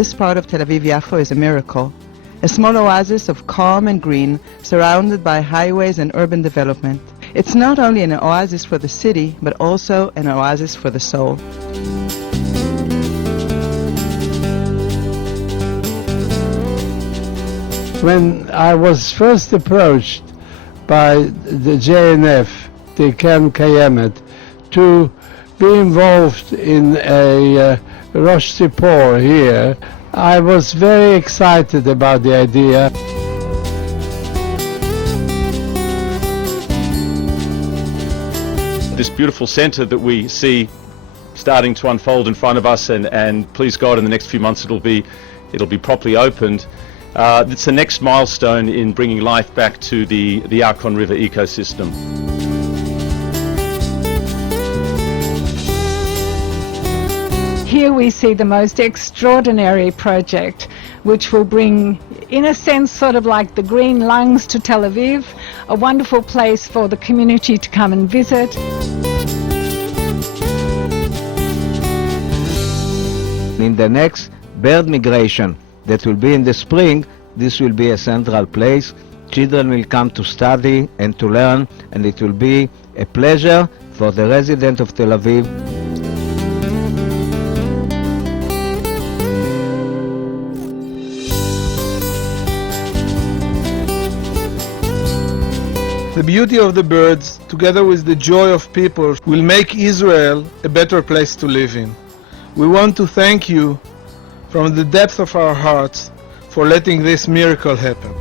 This part of Tel Aviv-Yafo is a miracle. A small oasis of calm and green, surrounded by highways and urban development. It's not only an oasis for the city, but also an oasis for the soul. When I was first approached by the JNF, the KKL-JNF, to be involved in a Rosh Sipor here, I was very excited about the idea. This beautiful centre that we see starting to unfold in front of us, and please God, in the next few months it'll be properly opened. It's the next milestone in bringing life back to the Yarkon River ecosystem. Here we see the most extraordinary project, which will bring, in a sense, sort of like the green lungs to Tel Aviv, a wonderful place for the community to come and visit. In the next bird migration that will be in the spring, this will be a central place. Children will come to study and to learn, and it will be a pleasure for the residents of Tel Aviv. The beauty of the birds, together with the joy of people, will make Israel a better place to live in. We want to thank you from the depth of our hearts for letting this miracle happen.